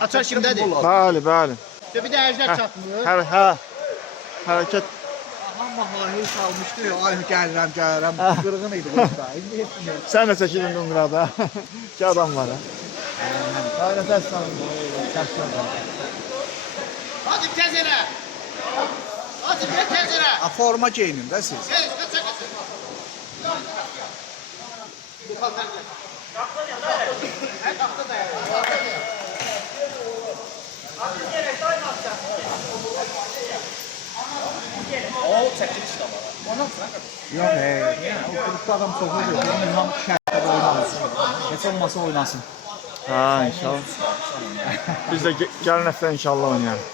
Açar kimdədir? Bəli, bəli. Bir də ərzər çatmır. Hərəkət. Amma hayır salmışdı ya, ay gəlirəm, qırğın idi burada. İndi etmiyor. Sən də çəkildin Qonqurada. İki adam var ha. Aynen sen Hadi tez elə. Hadi bir tez elə. Forma geyinin də siz. Tez, qaça. O çəkiliş də var. Yox, o qrupda adam çoxu yox. Bilməm şərtdə oynasın. Heç olmasa oynasın. Ha inşallah. Biz de gələn həftə inşallah oynayarıq.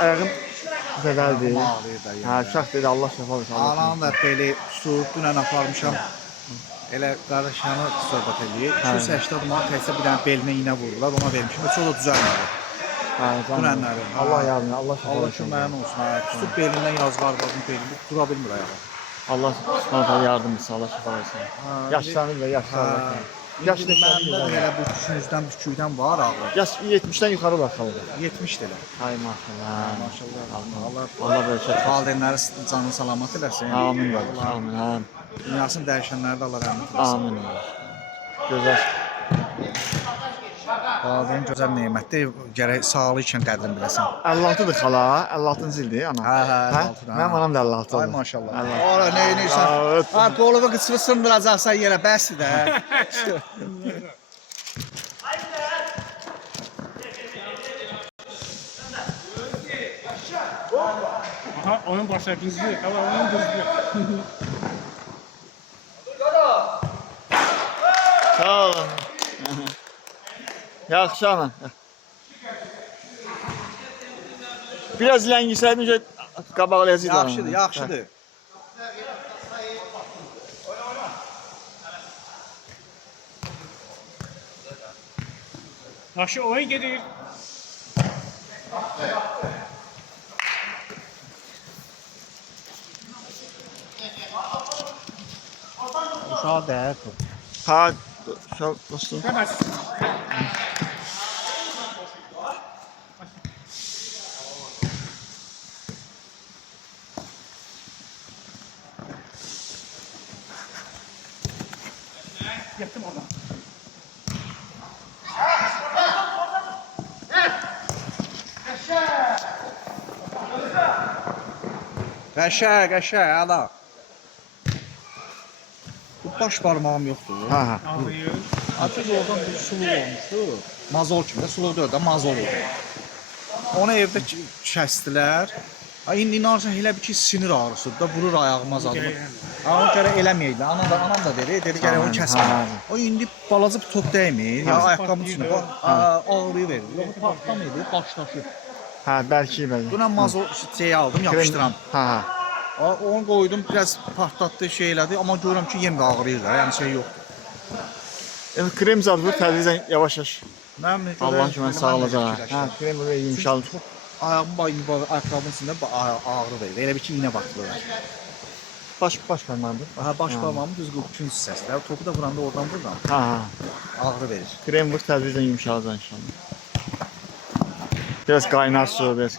Ayağım zədəldir. Ha uşaq dedi Allah şəfa versin. Anam da belə soğuk dünən aparmışam. Elə qardaşlarına söhbət eləyir. 280 manat təkcə bir dənə belinə iynə vururlar, ona vermişim. Heç o da düzəlmədi. Dünənləri. Allah yardımcı, Allah şəfa Allah versin. köməyin olsun. Tutub belindən yazvar var, belində dura bilmir ayağa. Allah subhanahu yardımcısı, Allah şəfa versin. Yaşlanır və yaşlanır. Yaş Məndə də elə bu üçünüzdən, üçüydən var ağrı. Yaş 70'den yukarı bakalım. 70 də elə. Ay maşallah. Maşallah. Allah böyle şey. Valideynləri canı salamat eləsin. Amin qardaş, amin. Amin. Dünyasını dəyişənləri də Allah rəhmət eləsin. Amin. Gözəl. Valideyn gözəl nemətdir. Gərək sağlı ikən qədrini biləsən. 56'dır xala, 56-cı ildir ana. Hə, 56-dır. Mənim anam da 56 Ay oldu. maşallah. 56. Ora nə edirsən? Ha, qolumu qısmı sındıracaqsan yerə, bəsdir də. Aha, onun başına düzdü. Tamam, onun düzdü. Sağ olun. Yaxşı ana. Biraz ləngisəydin qabaqlayacaqdı. Yaxşıdır, yaxşıdır. Yaxşı oyun gedir. Uşağı dəyər. Ha, dostum. Hemen. Yaptım oradan. Qəşəng, qəşəng, ala. Bu baş barmağım yoxdur. Ha ha. Ağrıyır. Açıq oradan bir sulu olmuşdu. Mazol kimi də sulu deyil də mazol oldu. Onu evdə kəsdilər. İndi inanırsan elə bir ki sinir ağrısıdır da vurur ayağıma zadı. Onu görə eləməyəydi. Anam da dedi gərək onu kəsmə. O indi balaca bir top dəymir. Ya ayaqqabının üstünə ağrıyı verir. Yox partlamıydı, başlaşır. Ha, bəlkə belə. Buna mazol şeyi aldım, yapışdıram. Ha ha. Onu qoydum, biraz partlatdı, şey elədi, amma görürəm ki yenə də ağrıyır da, yəni şey yoxdur. Yəni krem zad vur, tədricən yavaş-yavaş. Mən Allah ki, mən sağlayacaq. Ha, krem vur, yumşalır. Ayağımın ayaqqabının üstündə ağrı verir. Elə bir ki iynə batırır. Baş parmağındır. Baş barmağımın düz üçüncü hissəsində. Topu da vuranda oradan vururam. Ha ha. Ağrı verir. Krem vur, tədricən yumşalacaq inşallah. Biraz qaynar su biraz.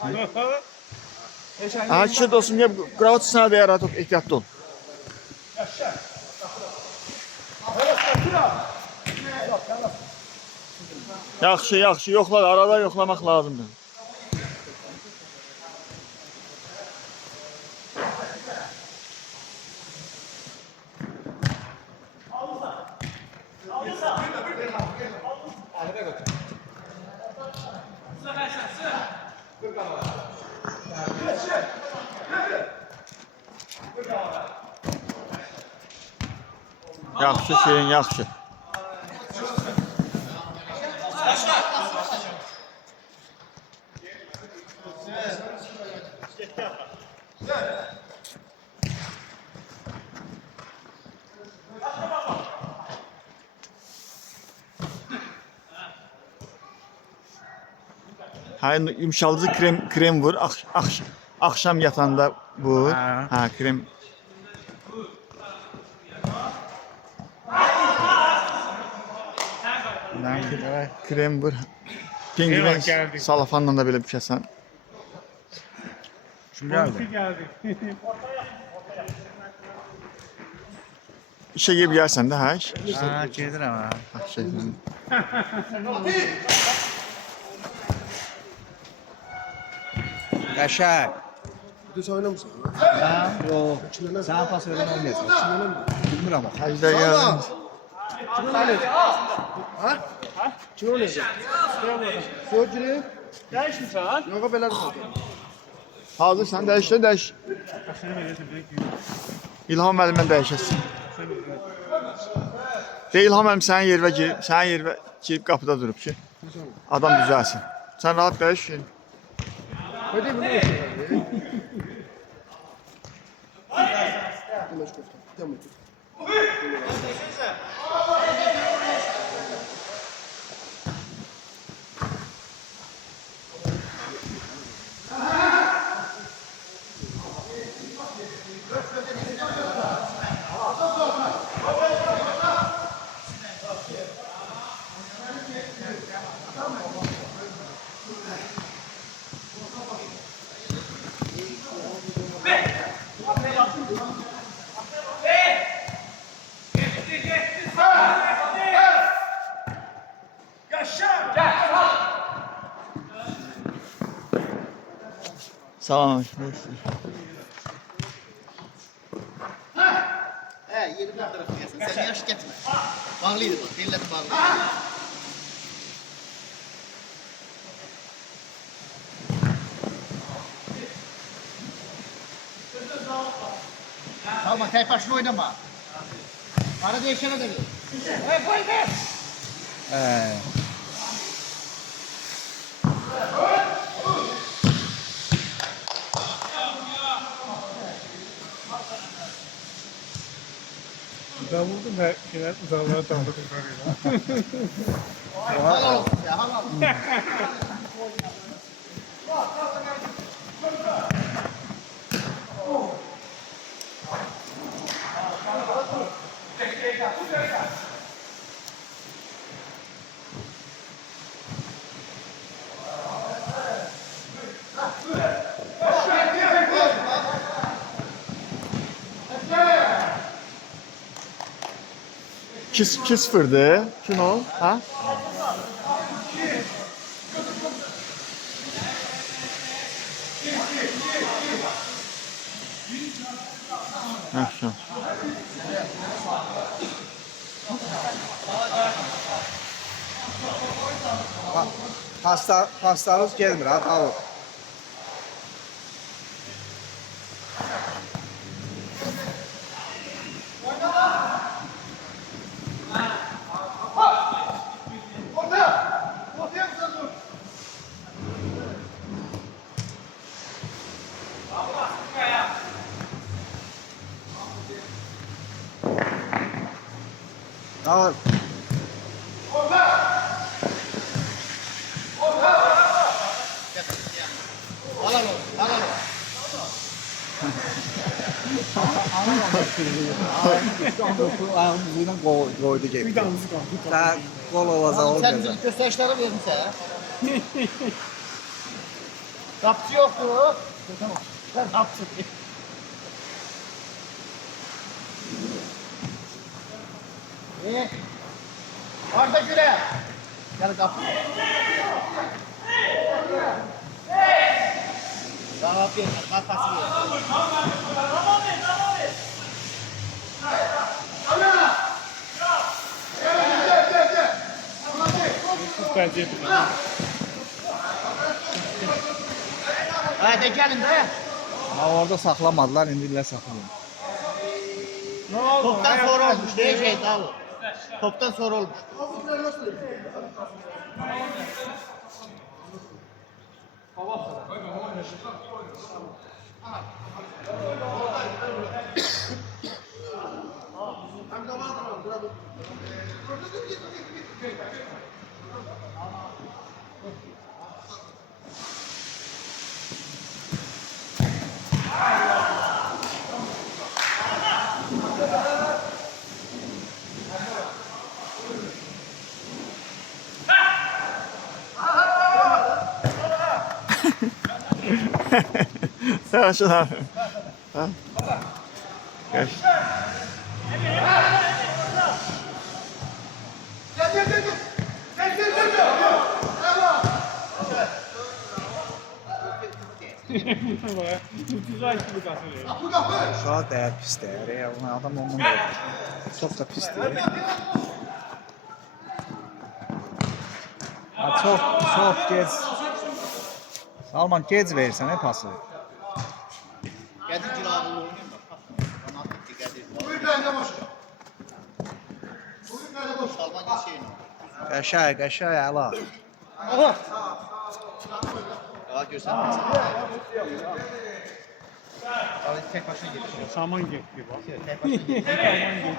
Ha, kişi dostum, ya qravat sana da yarat, ehtiyatlı ol. Yaxşı, yaxşı, yoxla, arada yoxlamaq lazımdır. Yaxşı, Şirin, yaxşı. Hayır, yumşalıcı krem vur, akşam yatanda vur. Ha, krem. Nə qədər? Krem vur. Eyvah, Pingvin geldi. salafanla da belə bükəsən. Kim gəldi? Komşu geldi. İşə gedib gəlsən də, hə? Ha, gedirəm ha. Şey. Qəşəng. Düz oynamışsın. Hə? Yox. Sən pas verən olmayacaq. Bilmirəm axı. Həcdə gəldin. Kim oynayacak? Ha? Kim oynayacak? Söz gireyim. Değişmişsen. Yoga beler mi? Hazırsan, dəyiş də dəyiş. Aşırı verirsin. Belki. İlham müəllimə dəyişəsin. De İlham müəllim sənin yerə gir, sənin yerə girib qapıda durub ki, adam düzəlsin. Sən rahat dəyiş. Hadi bunu oynayalım. Demek ki. Tamam. Salam. He, yeri bir tarafı gelsin. Sen yaş getme. Bağlıydı bu. Belli bağlı. Tamam, tek başına oynama. Para değişene de ver. Hey, koy ver. Davuldu ve şeyler uzaklara daldı yukarıya. Halal olsun ya, halal. İki sıfırdı. Kim o? Ha? Yaxşı. Paslarınız gelmir ha, tamam. Tamam. Halal olsun, halal olsun. Ayağımızla koydu gibi. Bir damızı kaldı. Sen gol olacak Sen olmayacak. bizim gösterişleri verin sen. Kapçı yoktu. Tamam. Ben kapçı. Arda Güle. Gel kapı. Tamam bir kafası bir. Çok tercih ediyorum. Hadi gelin de. Ha, orada saklamadılar, indi ilə saxlayın. Toptan sonra olmuş. Diyeceğiz abi. Toptan sonra olmuş. Yaxşı abi. Ha? Geç. Güzel gibi kasılıyor. Uşağa dəyər pis dəyər. Adam ondan da çox da pis deyil. Ha, çox gec. Salman gec verirsən pası. Qədir Cilalı oynayın bak. Kanat gitti Qədir. Buyur bende boş. Buyur bende boş. Salman geçeyim. Qəşəng, əla. Ya görsen. Abi tek başına gidiyor. Saman gitti bak. Tek başına gidiyor.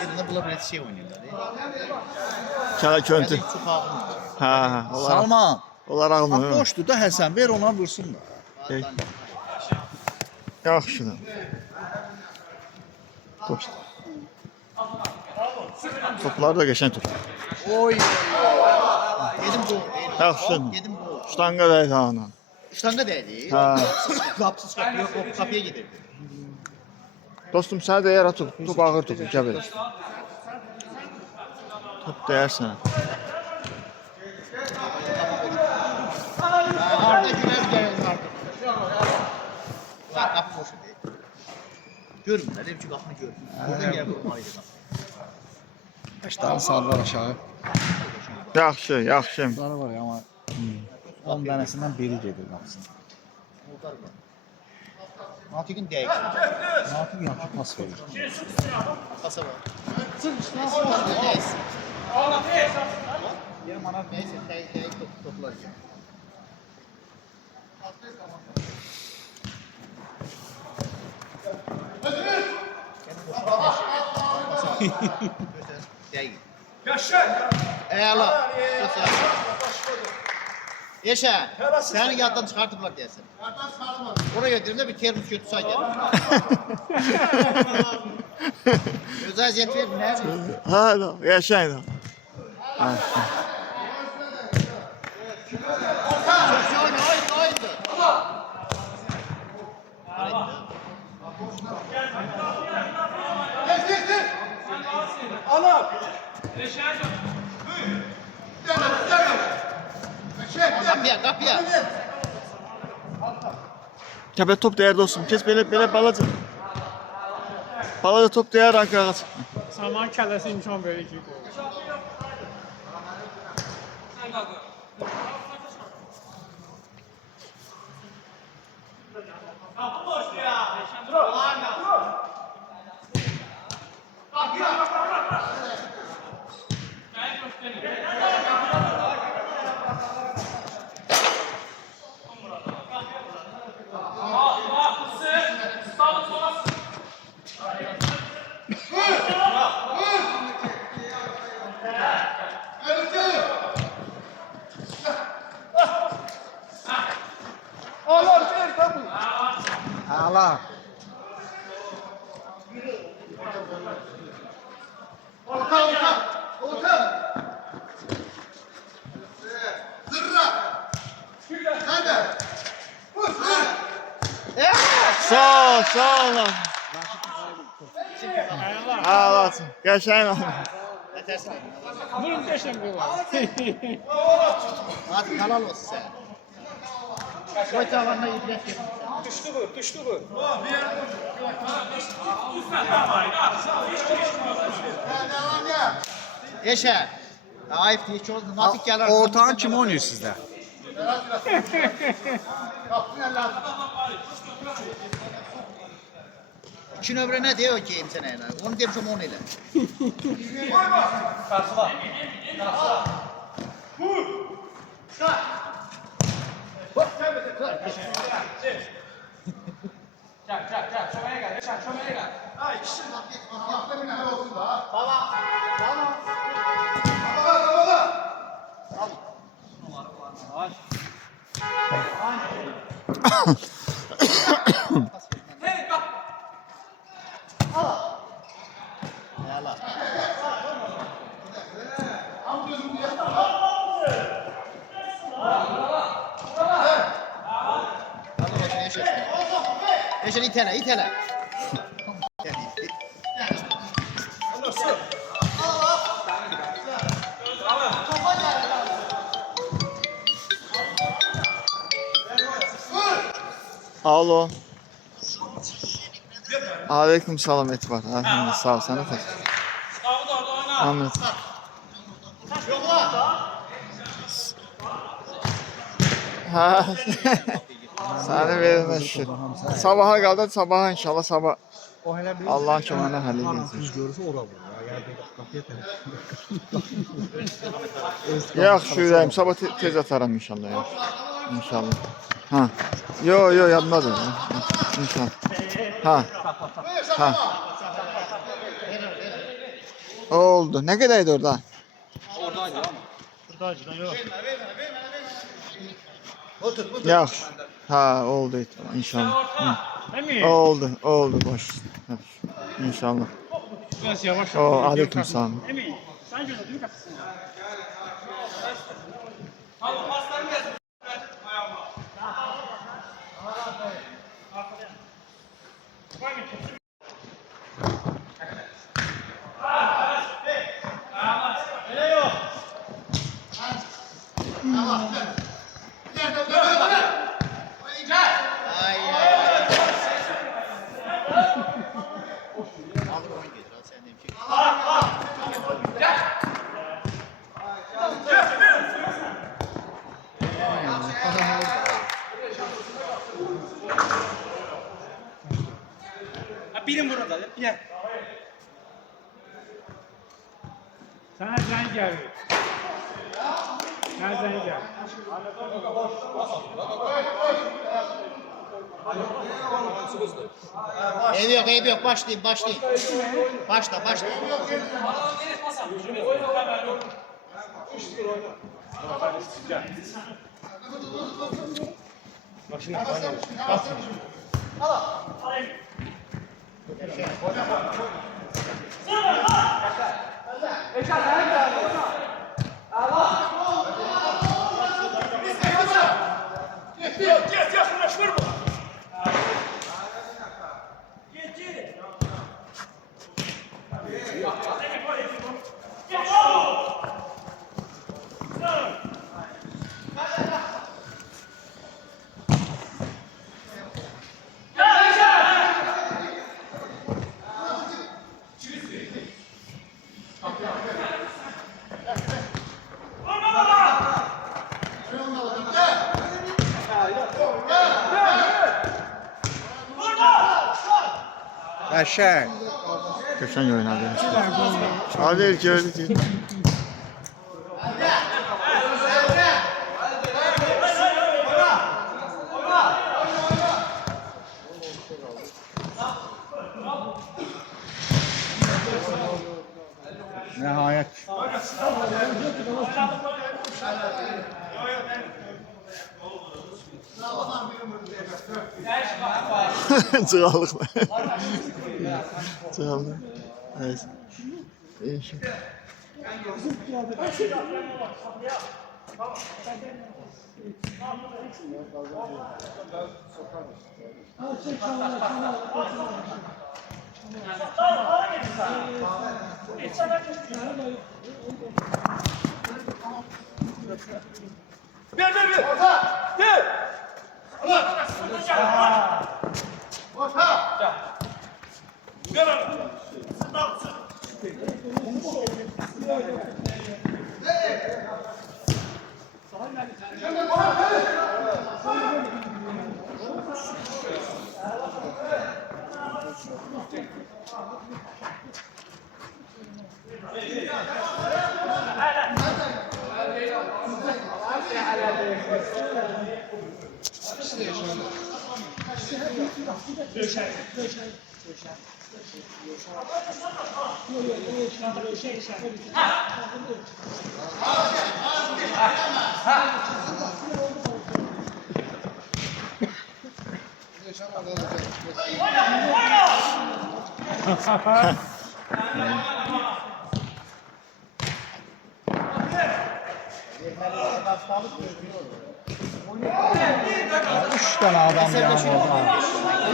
Kendine bulabilen şey oynuyorlar değil mi? Kala köntü. Çok ağır. Ha, onlar. Salman, Onlar bax ağmır. boşdur da Həsən, ver ona vursun da. Yaxşı. Boş. Toplar da geçen top. Oy. Yedim gol. Yaxşı. Yedim gol. Ştanga da ana. Ştanga değdi. Ha. Kapsız kapı yok. O kapıya gidirdi. Dostum sen de yer atıp top ağır top kabel. Top değersen. Arda Güler geldi artık. Bak kapı boş değil. Görmürler. Hepsi kapını görmüyor. Buradan gelip vurmalıydı kapı. Başdan sallar aşağı. Yaxşı, yaxşı. Bunları var ya ama 10 dənəsindən biri gedir qapısına. Muhtar var. Natiqin değdi. Natiq yaxşı pas verir. Pasa var. Neyse. Neyse. Toplar ya. Değil. Yaşa. Eyvallah. Yaşa. Seni yattan çıkartırlar diyorsun. Oraya götürümde bir termos götürsay gel. Özel eziyet ver. Ne? Ha, da, yaşayın. Ha. Oydu. Kapıya. Kabel top değer dostum. Kes böyle balaca. Balaca top değer arkaya kaç. Saman kələsi imkan verir ki. Əla. Sağ ol. Ayağlar. Ağlasın. Yaşayın. Muhteşem bir var. Hadi halal olsun sen. Koy tavanına yediler. Düştü bu. Yaşa. Ayıp değil. Çok nazik gelir. Ortağın kim oynayır sizdə? İki nömrə nə deyə o geyim sənə elə? Onu demişəm onu elə. Yala. yaşasın. Yaşasın itele, itele. Alo. Aleyküm selam Etvar. Elhamdülillah sağ ol sana da. Ahmet. Ha. Səni verməşdir. Sabaha qaldı, sabaha inşallah sabah. O hələ bir Allahın köməyinə həll edəcək. düz görürsə ora vurur. Yəni qapıya tərəf. Yaxşı, ürəyim. Sabah tez atarım inşallah. Yaxşı. İnşallah. Ha. Yo, yadımdadır. İnşallah. Ha. Ha. Oldu. Nə qədər idi orada? Yaxşı. Ha, oldu inşallah. Hı. Oldu boş. İnşallah. Biraz yavaş. O, aleyküm selam. Emin, sen gördün mü kapısını? Ay. Alır oyun gelir. Al sen de bir şey. Birim burada. Gel. Sana zəng gəlir. Sana zəng gəlir. Eybi yok. Başlayın. Başla. Başına koyalım. Basın. Qəşəng. Köşen oynadı. Hadi gördük. Nəhayət. Çıralıkla. Çıralıkla. Evet. İyi. Üç dənə adam yəni orada.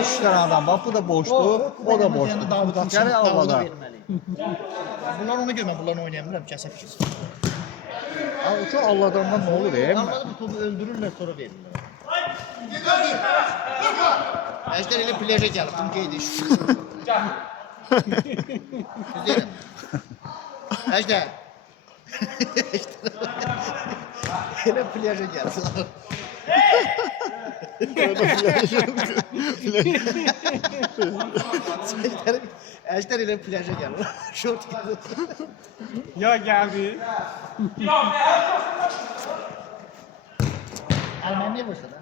Üç dənə adam bax bu da boşdur, o da boşdur. Gəlir havada. Bunlar onu görməm, bunları oynayamıram, kəsək ki. Abi çok Allah'dan ne olur ya? Normalde bu topu öldürürler sonra verirler. Ejder ile plaja gelip bunu giydi. Güzelim. Ejder. Ile plaja geldi. Ejder ile plaja geldi. Şort giydi. Ya geldi. Alman ne boşta da?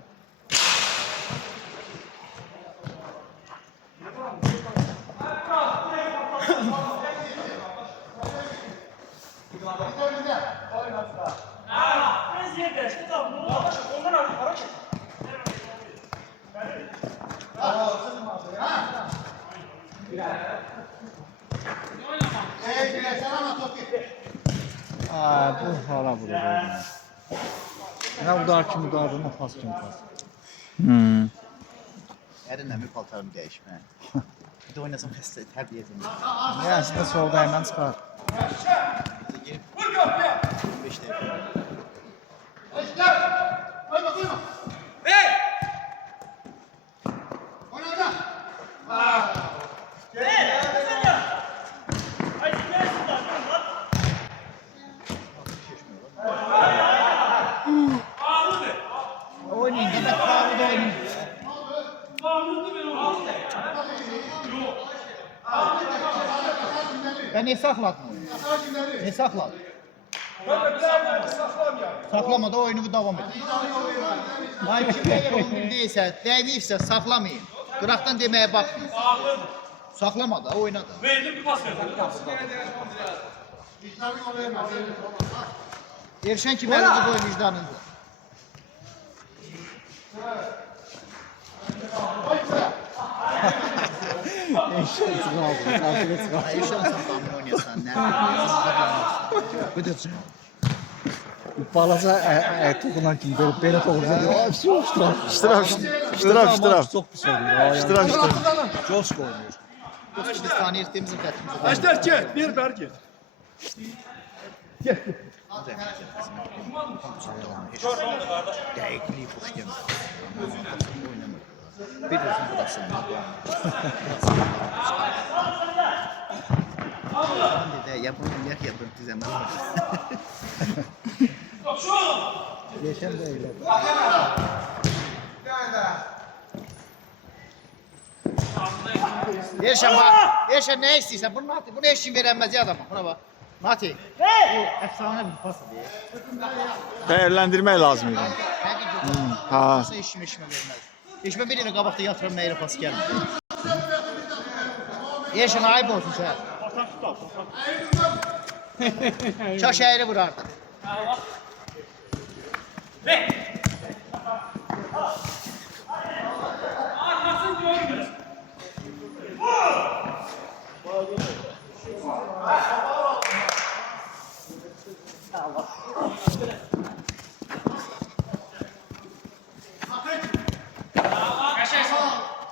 Aa bu hala burada. Ne udar kim udardı, ne pas kim pas. Erinle bir paltarımı değişme. Bir de oynasam hasta terbiye edeyim. Ne aslında solda hemen çıkar. Gelip 5 dakika. Oynayın, demek kahvede oynayın. Ben ne sakladım oyunu? Ne sakladım? Saklamadı oyunu devam et. Ay kim eğer oyun değilse, değmeyipse saklamayın. Qıraqdan demeye bakmayın. Saklamadı, oynadı. Verdim bir pas verdim. Erşen kim elinde koyun vicdanında. Erşen saklamını oynuyorsan ne? Bu da çıkıyor. Balaca toxunan kimi görüb belə toxunsa deyir, "Ay, çox iştiraf." İştiraf. Çox pis olur. ya, yəni. İştiraf. Coşku oynuyor. Yoksa biz tanıyırız, temizlik etimizi. Ejder git, bir ver git. Değikliği hoş gelmez. Bir gözün burasında. Dedi, yapın düzenler. Yaşam da öyle. Erşen bak, Erşen ne istiyorsan bunu Nati, bunu eşin veremez ya adama. Buna bak. Nati, bu efsane bir pas diye. Değerlendirmek lazım yani. Ha. Nasıl eşime vermez. Eşime birini qabaqda yatıram neyre pas gelmez. Erşen ayıp olsun sen. Çaş eğri vurardı.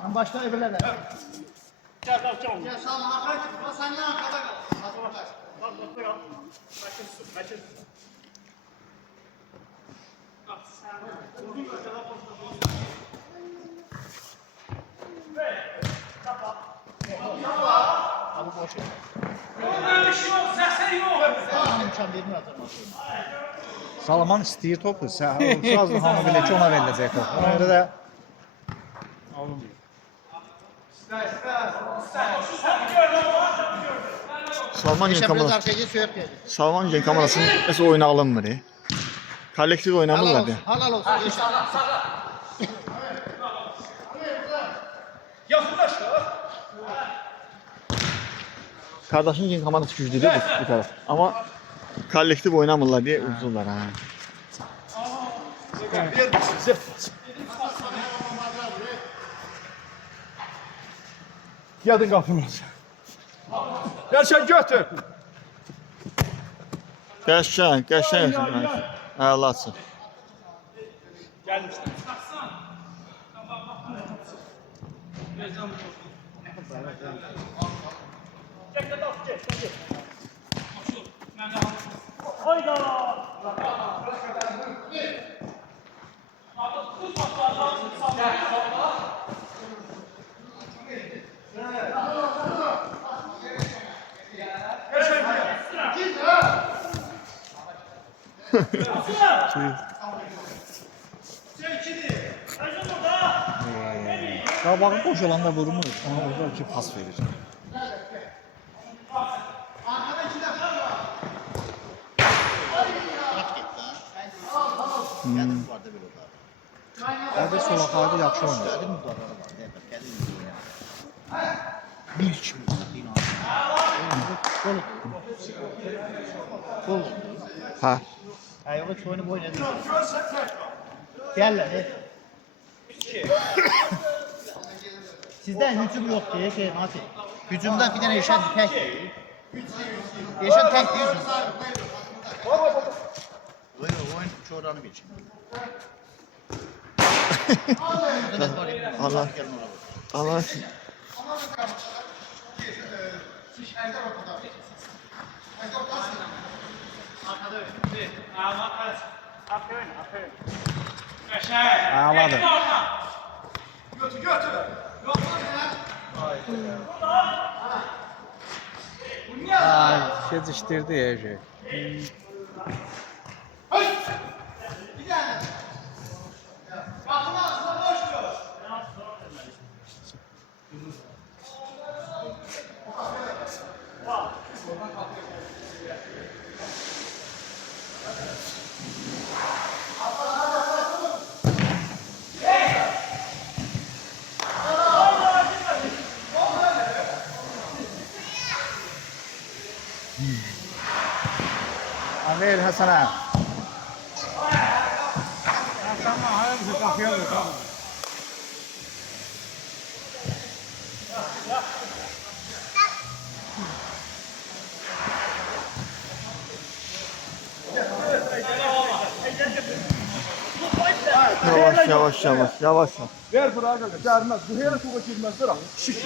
Ben başta öbürlerle. Gel gel gel. Ya sağ ol, Hakan. Sen ne arkada kal. Hadi bakalım. Bak bak bak. Kaçın. Abi boş ver. Sen yok. Tamam imkan vermiyor atarım. Salaman istəyir topu. Sazlı hamı bilir ki ona veriləcək top. Ona görə də Alınmıyor. Salman Gen Eşen biraz kamerası. arkaya git, söğüt geldi. Salman Gen kamerasının nasıl oyuna alınmır ya? Kollektif oynamırlar ya. Halal olsun. Eşen. Kardeşin Gen kamerası güçlü değil bu taraf. Ama kollektif oynamırlar diye üzülürler ha. Yadın kapımız. Gel sen götür. Qəşəng. Əlaçı. Gelmişler. Qabağı boş olanda vurmur. Ona orada ki pas verir. Gəlin var da belə olar. Hadi sola qaydı yaxşı oynayır. Gəlin müdarlara var. Gəlin izləyin. Bir kimi inan. Gol. Ha. Ha yox, heç oyunu oynadı. Gəl lan. Sizdən hücum yoxdur, ki, Nati. Hücumdan bir dənə Eşən təkdir. Eşən təkdir hücumda. Oyun çoğranı geçin. Allah. Allah. Ağladı. Götür götür. Ay, gecikdirdi Ece. Ver Hasan'a. Tamam, hayır, kapıyor. Yavaş yavaş yavaş yavaş. Ver bırak öyle. Gelmez. Bu hele topa girmez. Bırak. Şık.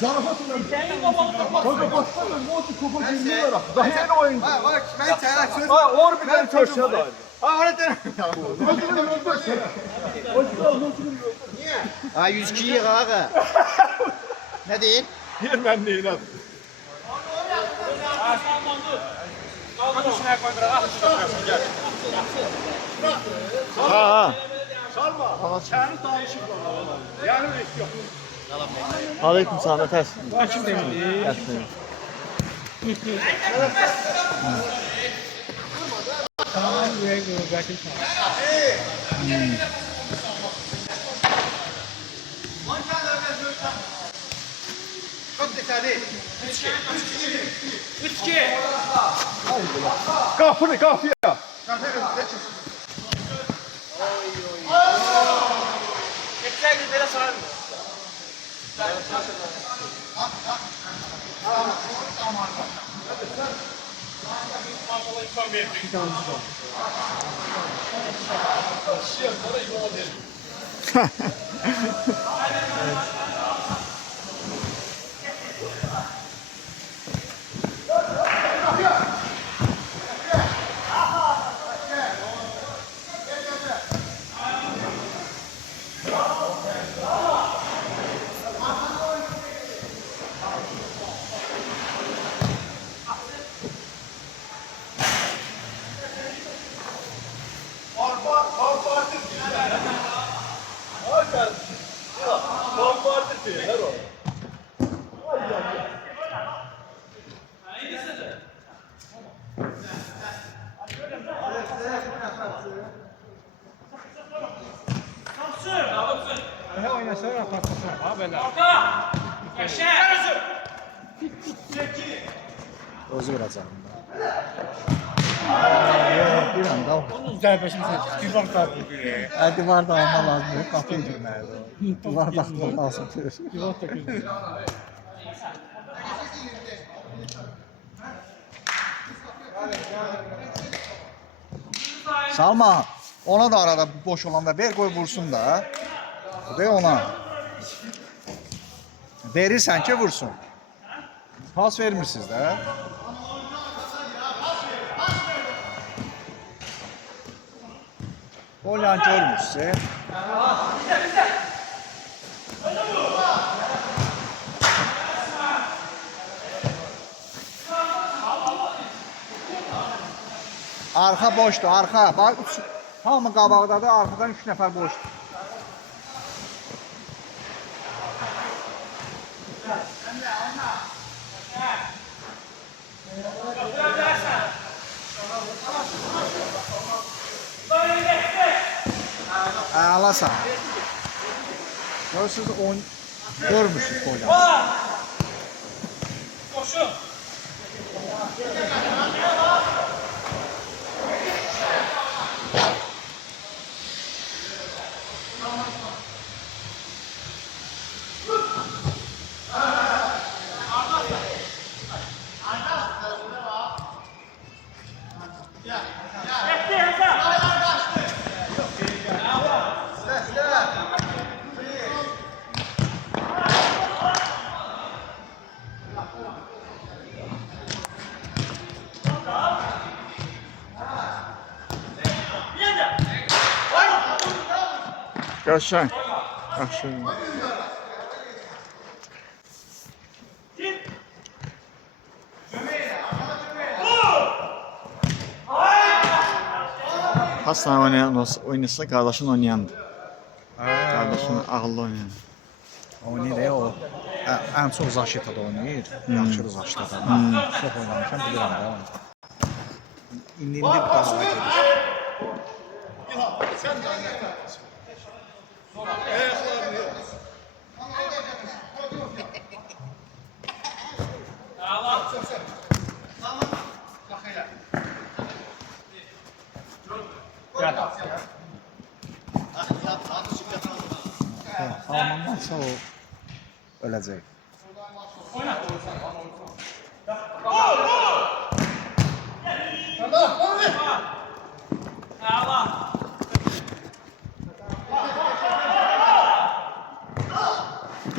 Zarafat ulan. Kanka baksana ne oldu topa girmeye bırak. Daha yeni oyuncu. Bak, ben sana söz... Ha or bir tane köşeye dair. Ha, orada dene. Gözünü öldür. Ha, 102 yığ ağa. Ne değil? Yer ben neyine. Ha ha. Kendi danışık var. Yani yok. Aleyküm selam ters. Kim demedi? Çok detaylı. Kapını kapıya. Ne oynasana pastasına. Ha böyle. Özü vuracağım. Bir anda o. Onun zərbəşini sən divar tapır. Divar da alma lazım. Kapıyı girməlidir. Divar da alma lazım. Divar tapır. Salma, ona da arada boş olanda ver qoy vursun da. De ona. Verirsən ki vursun. Pas vermirsiniz də. Olan görmüşsün. Arxa boşdur, arxa. Bax, hamı qabaqdadır, arxadan 3 nəfər boşdur. Alasan. Görürsünüz, görmüşsünüz hocam. Koşun. Qəşəng. Yaxşı. Hasan oynasa qardaşın oynayandı. Qardaşın ağıllı oynayan. Oynayır o. Ən çox Zaşetada oynayır. Yaxşı Zaşetada. Çox oynamışam, bilirəm də onu. İndi bir daha gedir. Sen de anlatarsın. Almandansa o öləcək.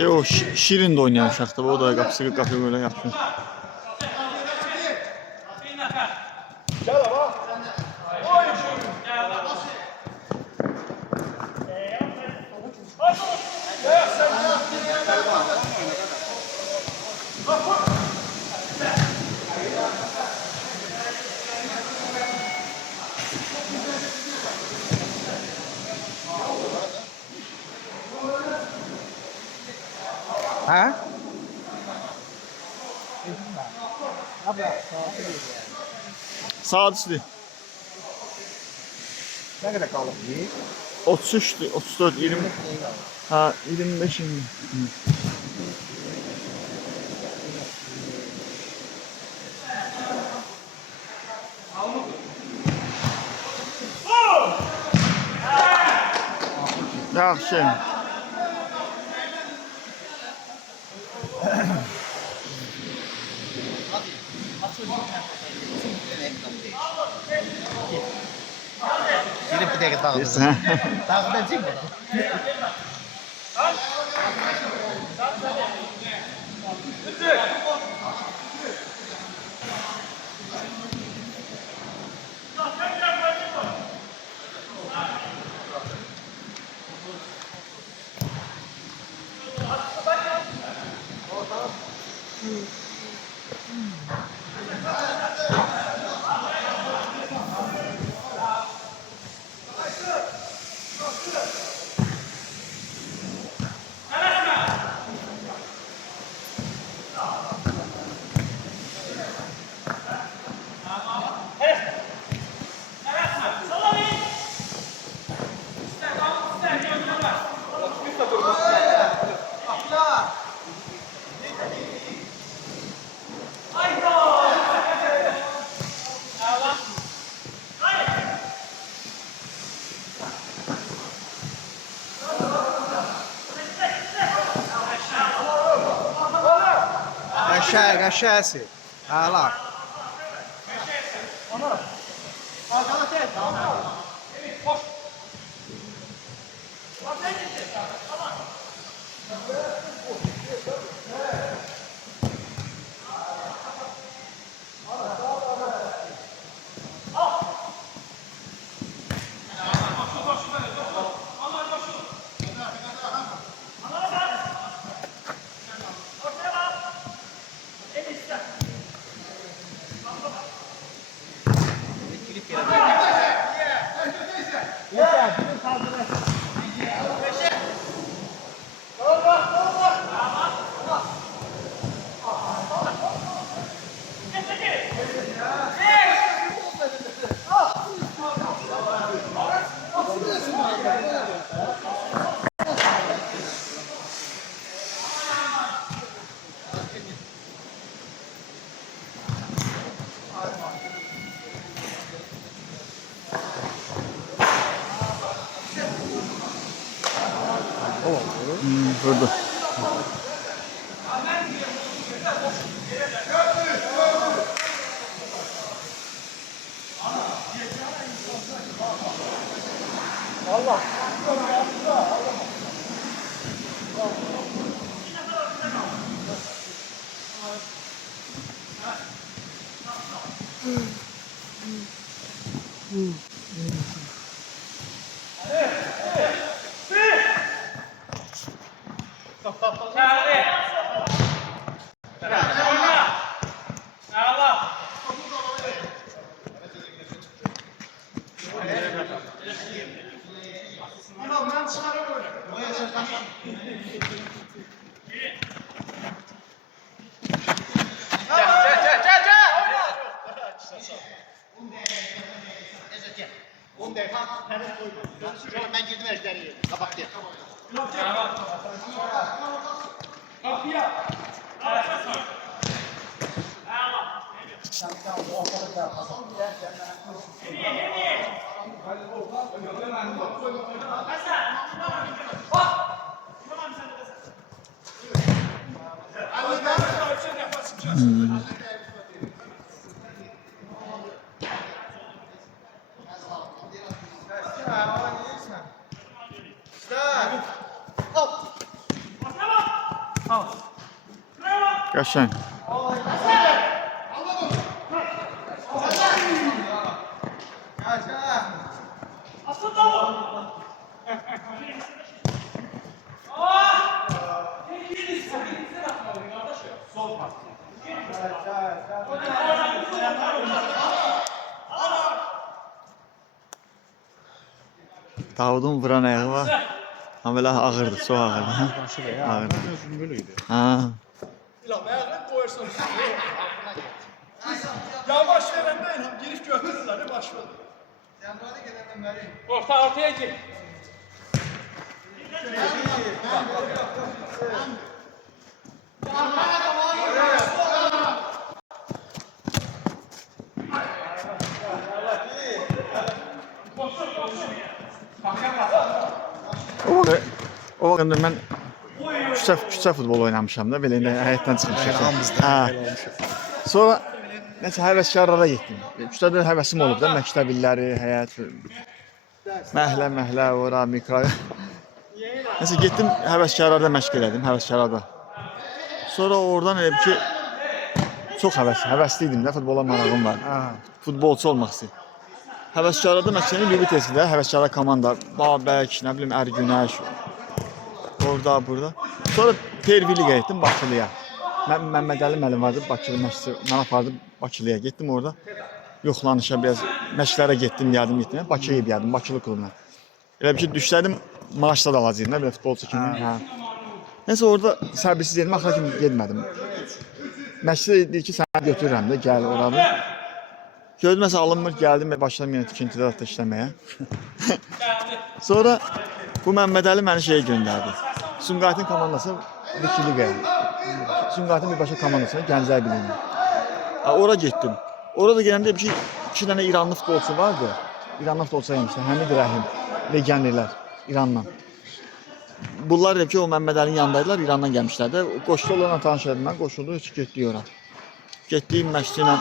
O Şirin de oynayan uşaqdır. O da qapıya böyle yapıyor. Hə? Saat üstü. Nə qədər qalıb? 33'tü, 34, 20. Ha 25 şimdi. Yaxşı. Girip bir dakika dağıdı. Sen. Dağıdacak mı? Qəşəngsi. Əla. Arkada tez. O oldu. Vurdu. Ben girdim ejderi. Kapattı. Qəşəng. Davudun vuran ayağı var. Amma belə ağırdı, çox ağırdı. Başı da ya. Ağırdı. Özüm böyle idi. Ha. Yavaş verəndə İlham girib götürürlər, başladı. Ortaya gir. O vaxt mən küçə futbol oynamışam da, belə indi həyətdən çıxmışam. Hamımızda Ha. belə olmuşuq. Sonra nəsə həvəskarlara getdim. Küçədə həvəsim olub da, məktəb illəri, həyat, məhlə, ora, mikro. Nəsə getdim, həvəskarlarda məşq elədim, həvəskarlarda. Sonra oradan elə bir ki, çox həvəsli idim də, futbola marağım var. Ha. Futbolçu olmaq istəyirdim. Həvəskarlarda məşqçinin bir tezində, həvəskarlar komanda, Babək, nə bilim, Ərgünəş, orada, burada. Sonra Perviliyə getdim, Bakılıya. Məmməd Əli müəllim vardı, Bakılı məşqçi, mən apardım Bakılıya. Getdim orada, yoxlanışa biraz, məşqlərə getdim, gəldim. Bakıya gəldim, Bakılı klubuna. Elə bir ki, düşsəydim, maaşla da alacaqdım, nə belə futbolçu kimi. Hə. Nəysə orada səbirsiz edim, axıra kimi getmədim. Məşqçi dedi ki, səni götürürəm də, gəl oradır. Gördüm, məsələn, alınmır, gəldim və başladım yenə tikintidə da işləməyə. Sonra bu Məmməd Əli məni şeyə göndərdi. Sumqayıtın komandası Vikiliqaya. Sumqayıtın bir başqa komandasına Gənclər Birliyinə. Ora getdim. Orada gələndə bir iki dənə İranlı futbolçu vardı. İranlı futbolçu gəlmişdi. Həmid Rəhim, legionerlər İrandan. Bunlar da ki, o Məmməd Əlinin yanındaydılar, İrandan gəlmişlər də. Qoşullarla tanış edim mən, qoşuldu, heç getdik ora. Getdiyim məşqçi ilə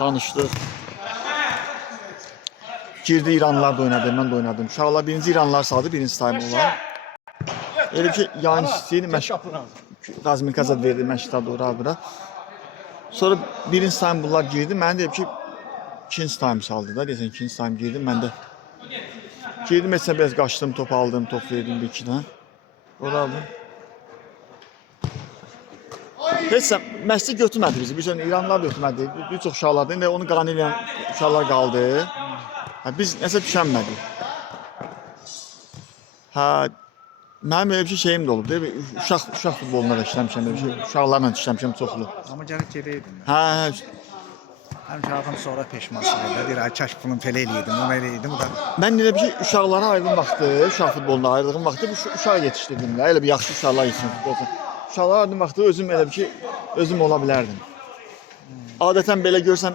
danışdıq. Girdi, İranlılar da oynadı, mən də oynadım. Uşaqlar birinci İranlılar saldı, birinci sayım olar. Elə ki, yayın istəyir, Qazmin Qazad verdi, məşqdadı ora bura. Sonra birinci sayım bunlar girdi, mən deyib ki, ikinci sayım saldı da, deyəsən ikinci sayım girdim, mən də girdim, heç biraz qaçdım, top aldım, top verdim bir iki dənə. Ora aldım. Heç məşqçi götürmədi bizi, bir sürü İranlılar götürmədi, bir çox uşaqlardı, indi onu qane edən uşaqlar qaldı. Biz nəsə düşənmədik. Mənim elə bir şeyim də olub, uşaq futbolunda da işləmişəm, uşaqlarla işləmişəm çoxlu. Amma gəlib gedəydim. Həmişə adam sonra peşmansın elə, deyir, ay kaş bunu belə eləydim, onu eləydim da. Mən elə bir uşaqlara ayırdığım vaxtı, uşaq futbolunda ayırdığım vaxtı bu uşaq yetişdirdim də, elə bir yaxşı uşaqlar yetişdirdim futbolda. Uşaqlara ayırdığım vaxtı özüm elə bir ki, özüm ola bilərdim. Adətən belə görsən,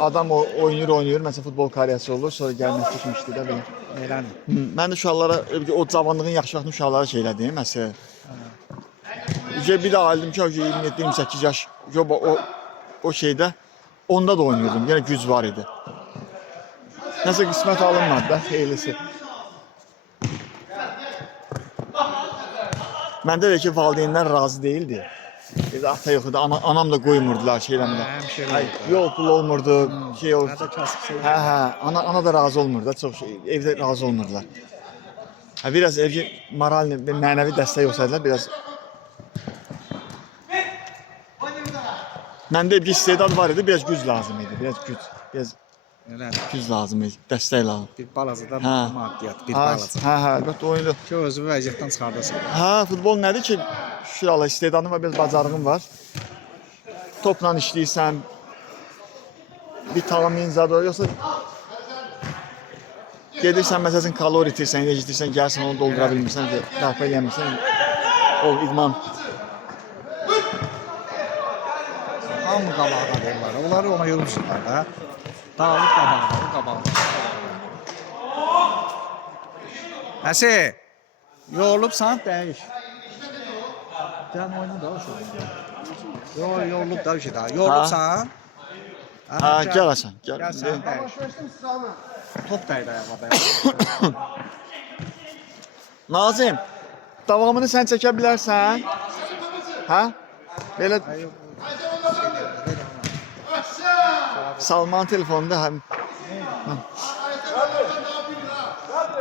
adam oynayır, məsələn futbol karyerası olur, sonra gəlmək düşmüşdü də belə. Elədir. Mən də uşaqlara o cavanlığın yaxşı vaxtında uşaqlara şey elədim, məsələn. Bir də aldım ki, 27-28 yaş o şeydə onda da oynuyordum. Yenə güc var idi. Nəsə qismət alınmadı da xeylisi. Məndə də ki, valideynlər razı değildi. Biz ata yox idi, anam da qoymurdular şey eləmədə. Yol pul olmurdu, şey olurdu. Ana da razı olmurdu da, çox evdə razı olmurdular. Biraz evci moral və mənəvi dəstək olsaydılar, biraz məndə bir istedad var idi, biraz güc lazım idi, biraz güc lazım idi, dəstək lazım. Bir balaca da maddiyyat, bir balaca. Əlbəttə oyundu. Ki özü vəziyyətdən çıxardasın. Futbol nədir ki, şükür Allah, istedadım və biraz bacarığım var. Topla işləyirsən, bir tamamlayın zadı, yoxsa gedirsən, məsələn, kalori itirsən, enerji itirsən, gəlsən onu doldura bilmirsən, bərpa eləyəmirsən, idman. Hamı qabağına deyirlər, onları ona yorulsunlar da. Dağılıb qabağına. Nəsi, yorulubsan, dəyiş. Dən oyunu da o şey. Yorulub da o şey daha. Yorulubsan. Gəl Hasan, gəl. Gəl sən dəyiş. Top dəyir ayağa. Nazim, davamını sən çəkə bilərsən? Hə? Belə Salman telefonunda həm.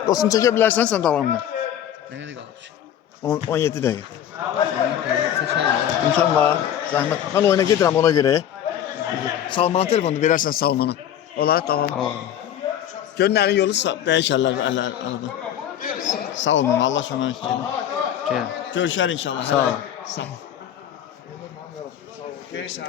Dostum çəkə bilərsən sən davamını? Nə qədər qalıb? 17 dəqiqə. İmkan var, zəhmət. Mən oyuna gedirəm ona görə. Salmanın telefonunu verərsən Salmana. Olar, tamam. Görün əlin yolu dəyişərlər arada. Sağ olun, Allah şuna istəyir. Görüşər inşallah. Sağ ol. Sağ ol. Görürsən?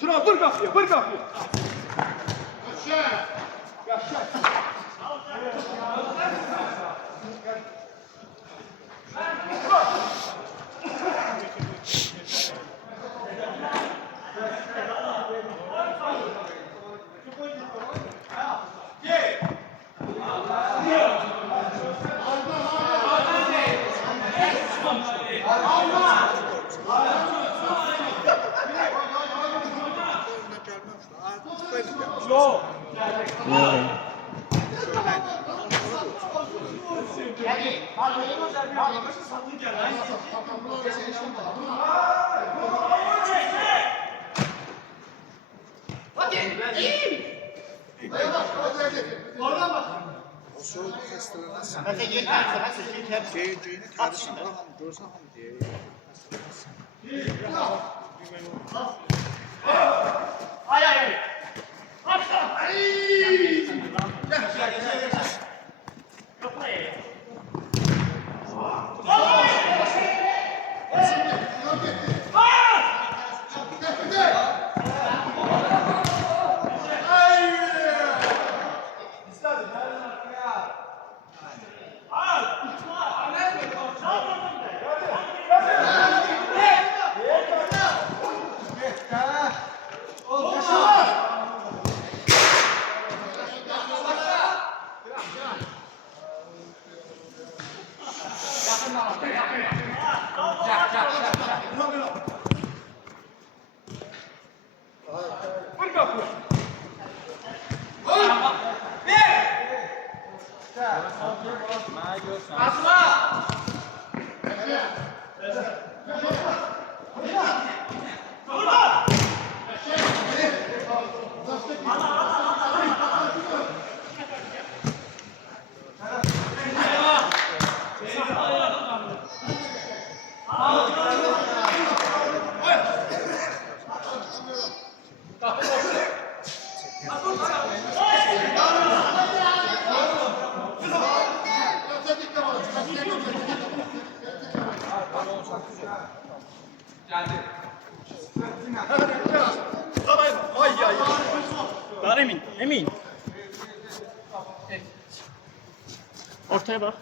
Turan vur kapıya, vur kapıya. Var emin, emin. Ortaya bak.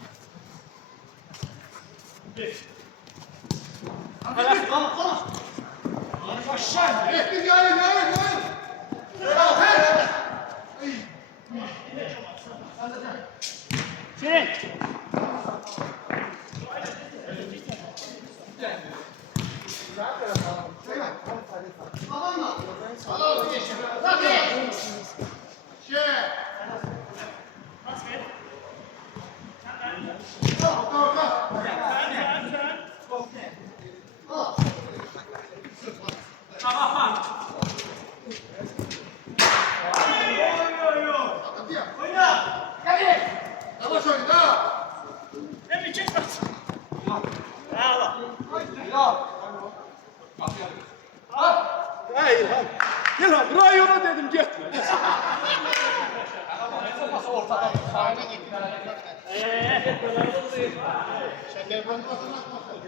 Sen. Emin çek bak. İlhan, rayona dedim gitme.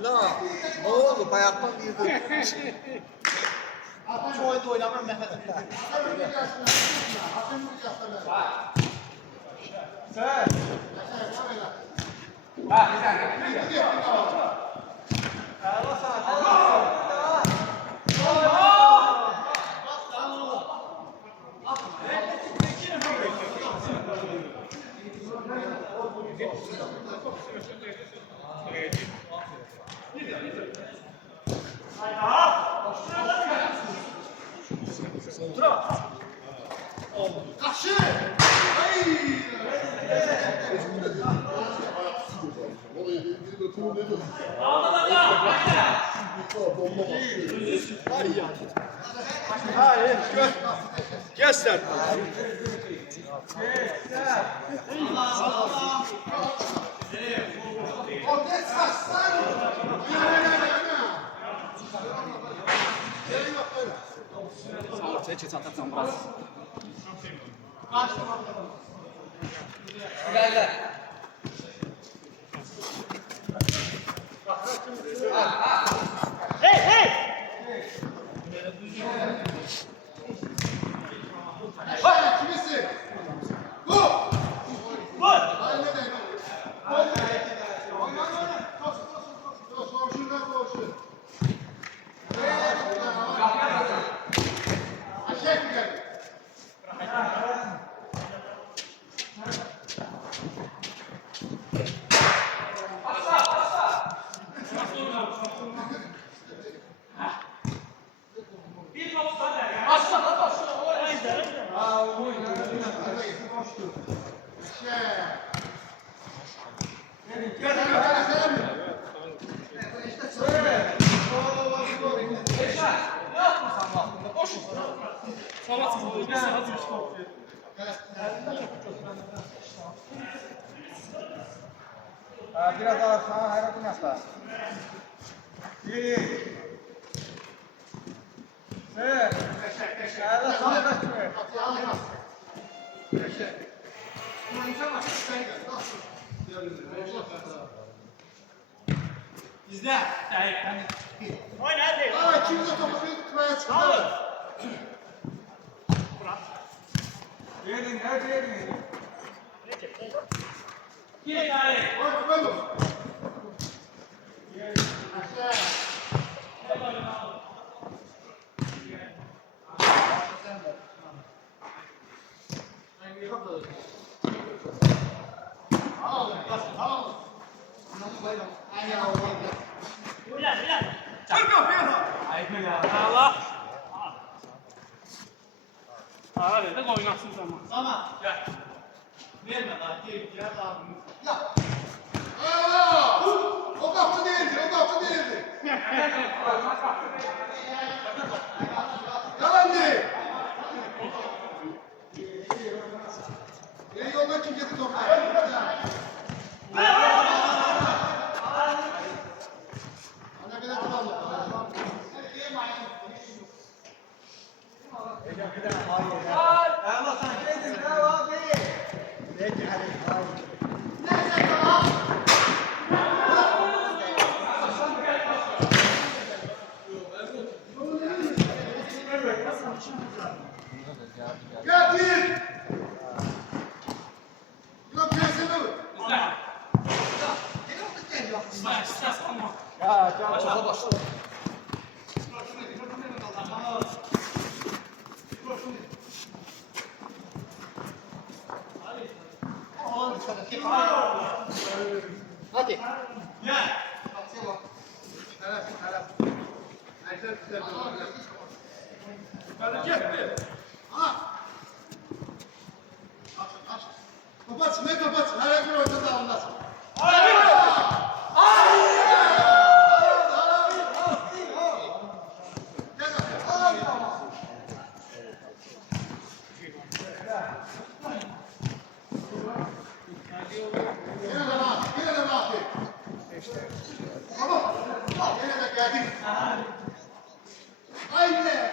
İlan, ne oldu? Bayaqdan bir Şu oyunda oynamam Mehmet. Gel sen. Hey, hey. Biraz aşağı hayratın yasla. İzle. Oyna hadi. Aa, kimse topu bir kıraya çıktı. Yerin, her yerin. Gel gari. Bak bakalım. Ulan, ulan. Çık kapıya. Allah. Abi de oynasın zaman. Ama Gel. verme lan. Gel abi. Aa! O kapı değildi, o kapı değildi. Yalan değil. Yeni yoldan kim getirdi topu? Ana kadar tamam. Getir. Yok kesene mi? Hadi. Kapat, ne kapat? Her gün ortada anlasın. Yine de rahat et. Tamam. Yine de geldik. Haydi.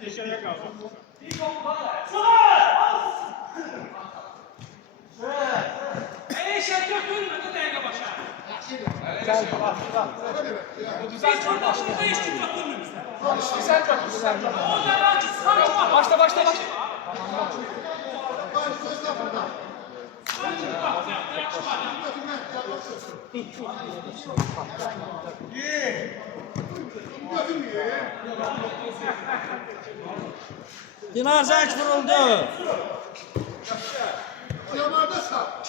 İşe kaldı. Eşek götürmedi dəqiqə başa. Biz burada şurada eşek götürmürüz. Sen götür. O da ki sanki var. Başla başla başla. Dinar zəng vuruldu. Yamarda sağ.